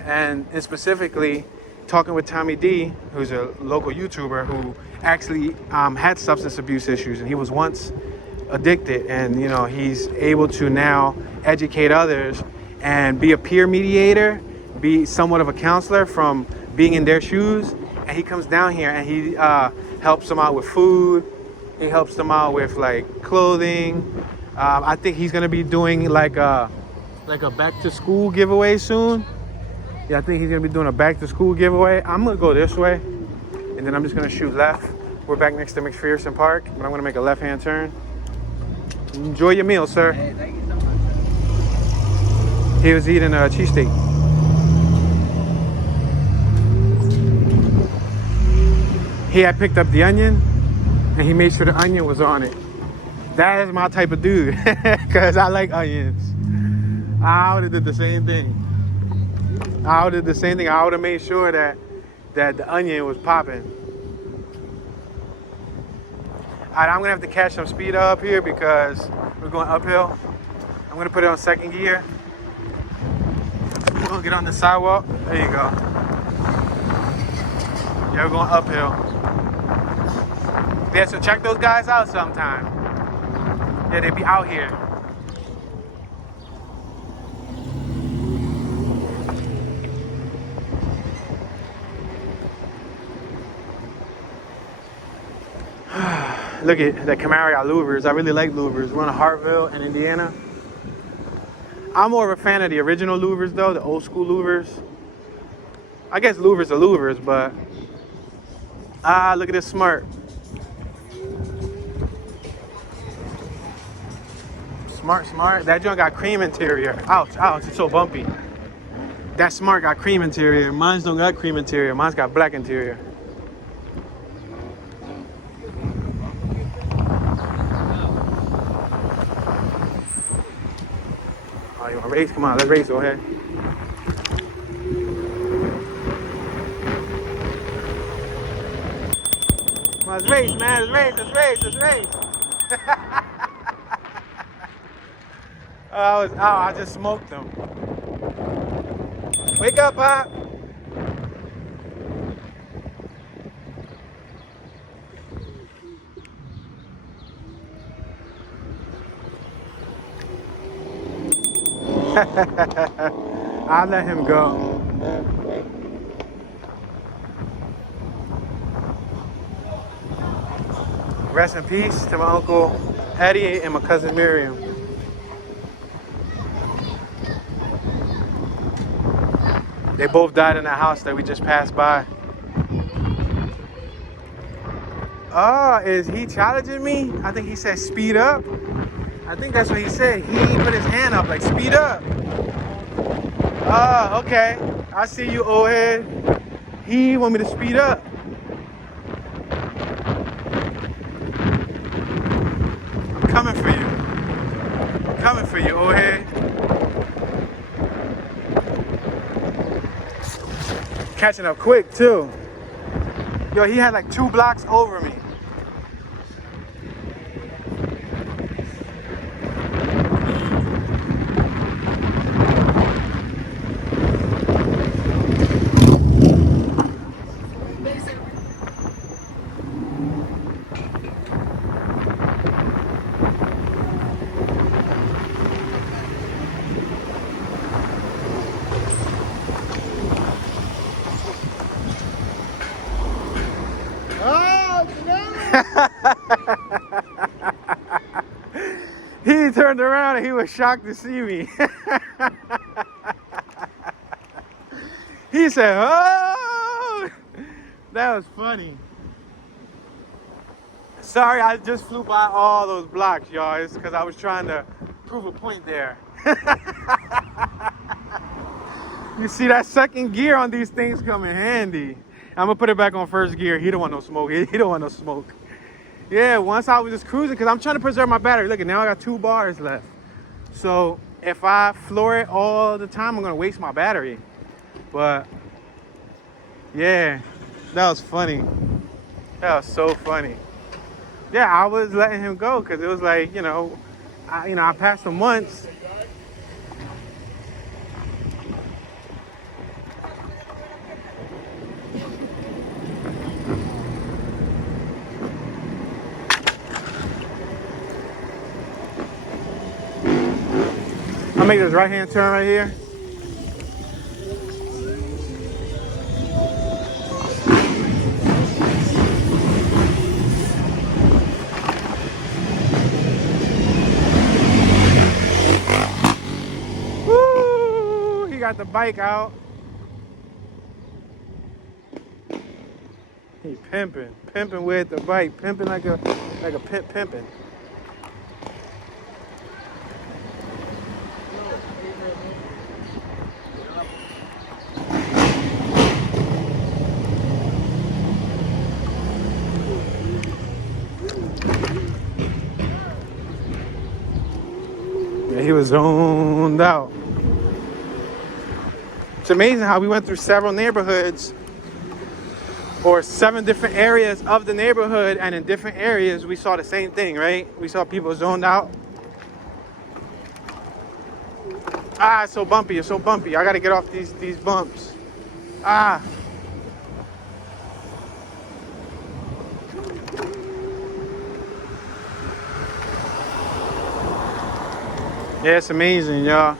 And specifically, Talking with Tommy D, who's a local YouTuber who actually had substance abuse issues, and he was once addicted, and you know, he's able to now educate others and be a peer mediator, be somewhat of a counselor from being in their shoes. And he comes down here and he helps them out with food. He helps them out with like clothing. I think he's gonna be doing like a back to school giveaway soon. Yeah, I think he's gonna be doing a back to school giveaway. I'm gonna go this way, and then I'm just gonna shoot left. We're back next to McPherson Park, but I'm gonna make a left-hand turn. Enjoy your meal, sir. Hey, thank you so much. He was eating a cheesesteak. He had picked up the onion, and he made sure the onion was on it. That is my type of dude, because I like onions. I would have did the same thing. I would have made sure that the onion was popping. All right, I'm gonna have to catch some speed up here because we're going uphill. I'm gonna put it on second gear. We're gonna get on the sidewalk. There you go. Yeah, we're going uphill. Yeah, so check those guys out sometime. Yeah, they be out here. Look at the Camaro got louvers. I really like louvers. We're in Hartville in Indiana. I'm more of a fan of the original louvers though, the old school louvers. I guess louvers are louvers, but look at this Smart. Smart. That joint got cream interior. Ouch, it's so bumpy. That Smart got cream interior. Mine's don't got cream interior. Mine's got black interior. Oh, you wanna race? Come on, let's race, go ahead. Come on, let's race, man. Let's race. I just smoked them. Wake up, Pop. I'll let him go. Rest in peace to my Uncle Eddie and my cousin Miriam. They both died in that house that we just passed by. Oh, is he challenging me? I think he said speed up. I think that's what he said. He put his hand up like speed up. Oh, okay. I see you, old head. He want me to speed up. I'm coming for you. I'm coming for you, old head. Catching up quick too. Yo, he had like 2 blocks over me. He turned around and he was shocked to see me. He said, "Oh!" That was funny. Sorry, I just flew by all those blocks, y'all. It's because I was trying to prove a point there. You see, that second gear on these things come in handy. I'm gonna put it back on first gear. He don't want no smoke. He don't want no smoke. Yeah, once I was just cruising, because I'm trying to preserve my battery. Look, now I got 2 bars left. So if I floor it all the time, I'm gonna waste my battery. But yeah, that was funny. That was so funny. Yeah, I was letting him go because it was like, I passed him once. I'll make this right-hand turn right here. Woo! He got the bike out. He pimping with the bike, pimping like a pimp pimping. Yeah, he was zoned out. It's amazing how we went through several neighborhoods or 7 different areas of the neighborhood, and in different areas we saw the same thing, right? We saw people zoned out. Ah, it's so bumpy, it's so bumpy. I gotta get off these bumps. Ah. Yeah, it's amazing, y'all.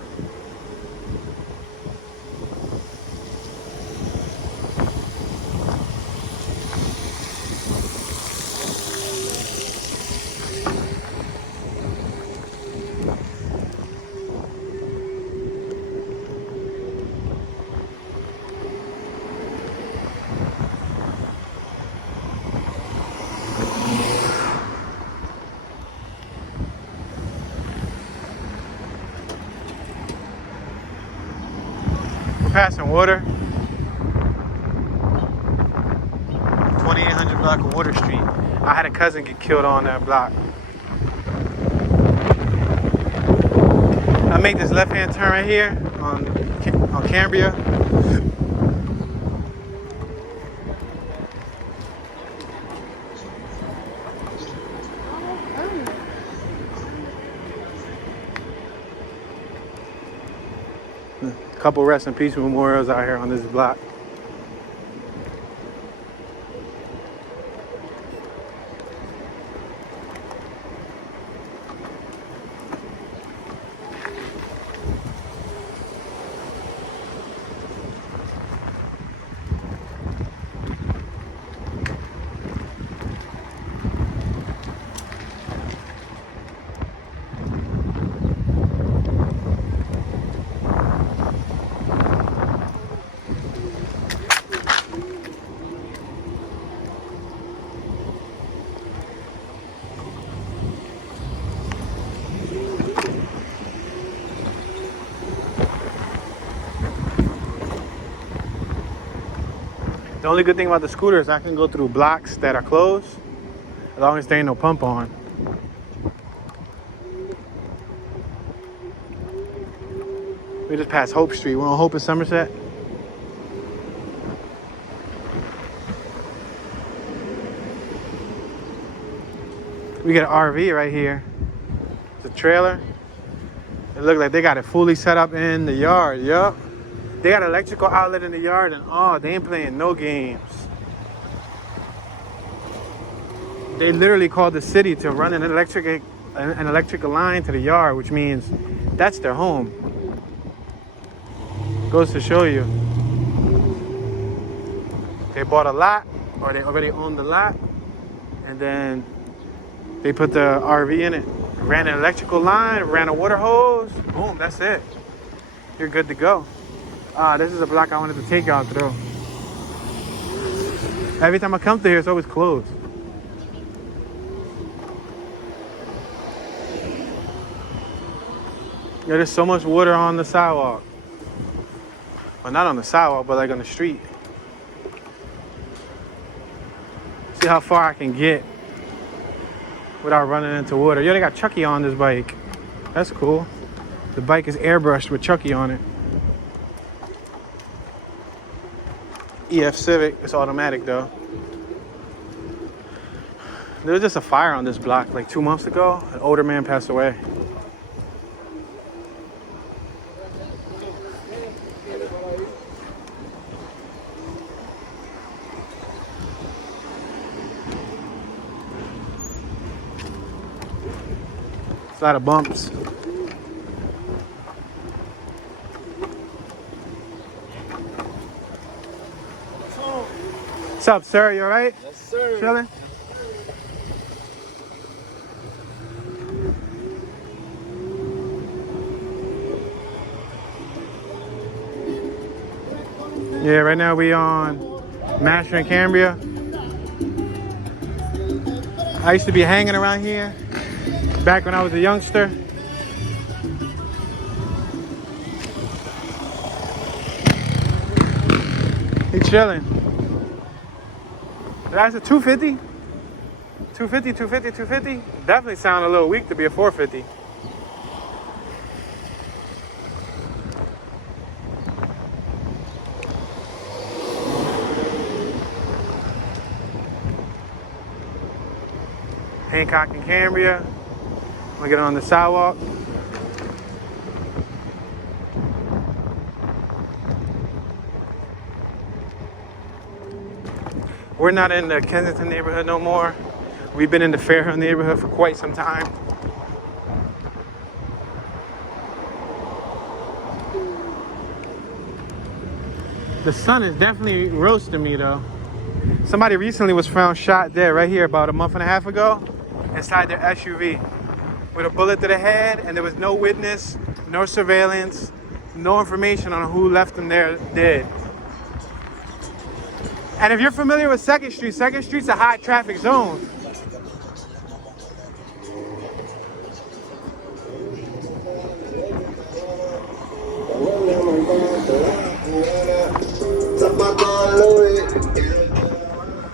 Passing water. 2800 block of Water Street. I had a cousin get killed on that block. I make this left-hand turn right here on Cambria. Couple rest in peace memorials out here on this block. The only good thing about the scooter is I can go through blocks that are closed as long as there ain't no pump on. We just passed Hope Street. We're on Hope in Somerset. We got an RV right here. It's a trailer. It looks like they got it fully set up in the yard. Yup. They got an electrical outlet in the yard, and oh, they ain't playing no games. They literally called the city to run an electrical line to the yard, which means that's their home. Goes to show you. They bought a lot, or they already own the lot, And then they put the RV in it. Ran an electrical line, ran a water hose. Boom, that's it. You're good to go. This is a block I wanted to take y'all through. Every time I come through here, it's always closed. Yeah, there's so much water on the sidewalk. Well, not on the sidewalk, but like on the street. See how far I can get without running into water. Yo, they got Chucky on this bike. That's cool. The bike is airbrushed with Chucky on it. EF Civic, it's automatic though. There was just a fire on this block like 2 months ago. An older man passed away. It's a lot of bumps. What's up, sir? You all right? Yes, sir. Chilling? Yeah, right now we on Master and Cambria. I used to be hanging around here back when I was a youngster. He chilling. That's a 250? 250, 250, 250? Definitely sound a little weak to be a 450. Hancock and Cambria. I'm gonna get on the sidewalk. We're not in the Kensington neighborhood no more. We've been in the Fairhill neighborhood for quite some time. The sun is definitely roasting me though. Somebody recently was found shot dead right here about a month and a half ago inside their SUV with a bullet to the head, and there was no witness, no surveillance, no information on who left them there dead. And if you're familiar with 2nd Street, 2nd Street's a high traffic zone.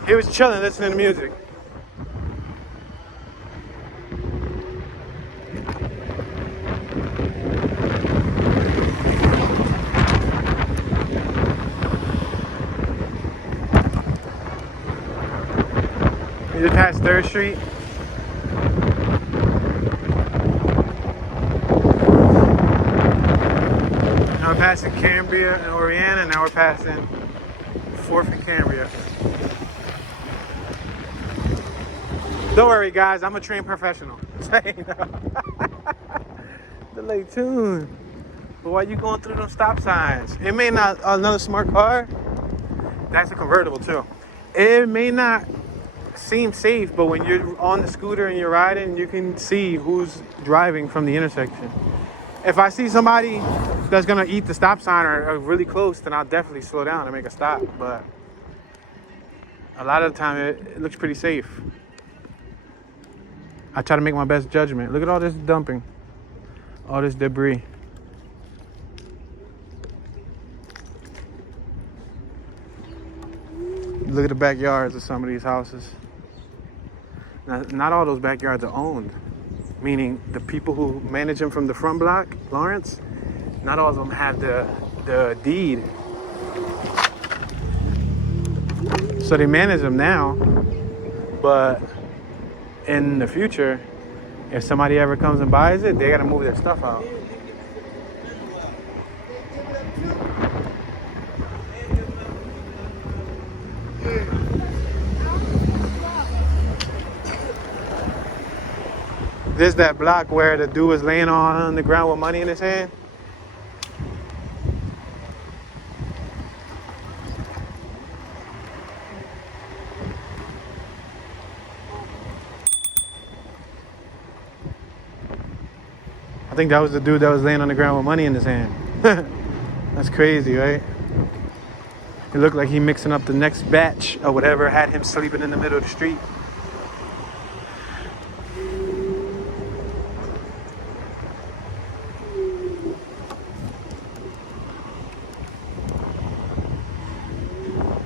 He was chilling, listening to music. We just passed 3rd Street. Now we're passing Cambria and Oriana, and now we're passing 4th and Cambria. Don't worry, guys, I'm a trained professional. Delay tune. But why you going through them stop signs? It may not, another smart car, that's a convertible too. It may not seem safe, but when you're on the scooter and you're riding, you can see who's driving from the intersection. If I see somebody that's gonna eat the stop sign or really close, then I'll definitely slow down and make a stop. But a lot of the time, it looks pretty safe. I try to make my best judgment. Look at all this dumping, all this debris. Look at the backyards of some of these houses. Now, not all those backyards are owned, meaning the people who manage them from the front block, Lawrence, not all of them have the deed. So they manage them now, but in the future, if somebody ever comes and buys it, they gotta move their stuff out. This that block where the dude was laying on the ground with money in his hand. I think that was the dude that was laying on the ground with money in his hand. That's crazy, right? It looked like he mixing up the next batch or whatever had him sleeping in the middle of the street.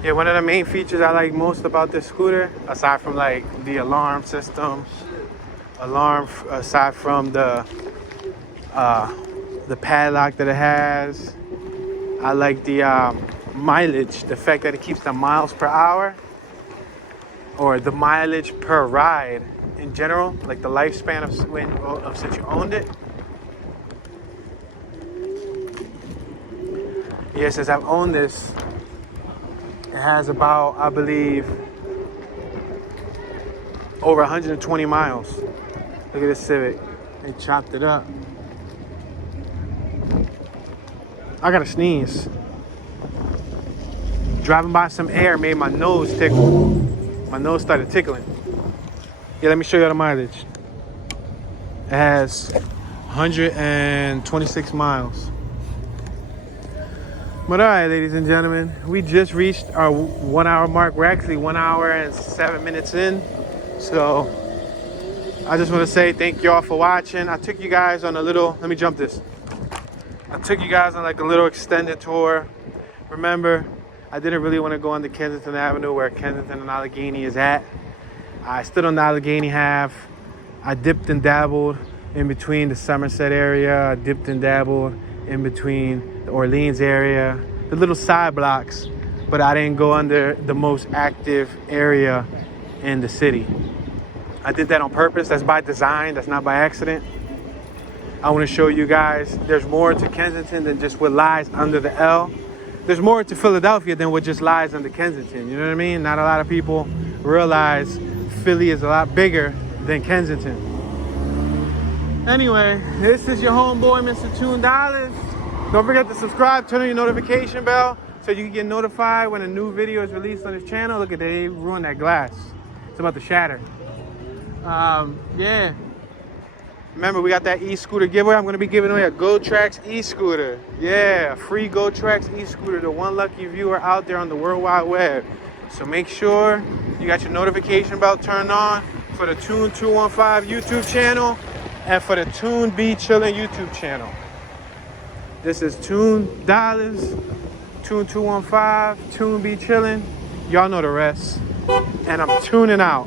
Yeah, one of the main features I like most about this scooter, aside from like the alarm systems, aside from the padlock that it has, I like the mileage, the fact that it keeps the miles per hour, or the mileage per ride in general, like the lifespan of since you owned it. Yeah, since I've owned this, it has about, I believe, over 120 miles. Look at this Civic. They chopped it up. I gotta sneeze. Driving by some air made my nose tickle. My nose started tickling. Yeah, let me show you the mileage. It has 126 miles. But all right, ladies and gentlemen, we just reached our 1 hour mark. We're actually 1 hour and 7 minutes in. So I just want to say thank y'all for watching. I took you guys on a little, let me jump this. I took you guys on like a little extended tour. Remember, I didn't really want to go on the Kensington Avenue where Kensington and Allegheny is at. I stood on the Allegheny half. I dipped and dabbled in between the Somerset area. I dipped and dabbled in between the Orleans area, the little side blocks, but I didn't go under the most active area in the city. I did that on purpose. That's by design. That's not by accident. I want to show you guys there's more to Kensington than just what lies under the L. There's more to Philadelphia than what just lies under Kensington. You know what I mean? Not a lot of people realize Philly is a lot bigger than Kensington. Anyway, this is your homeboy, Mr. $2. Don't forget to subscribe, turn on your notification bell so you can get notified when a new video is released on this channel. Look at that, they ruined that glass. It's about to shatter. Yeah. Remember, we got that e-scooter giveaway. I'm going to be giving away a GoTrax e-scooter. Yeah, a free GoTrax e-scooter to one lucky viewer out there on the World Wide Web. So make sure you got your notification bell turned on for the Tune 215 YouTube channel and for the Tune Be Chillin' YouTube channel. This is Tune Tune 215, Tune Be Chillin'. Y'all know the rest. And I'm tuning out.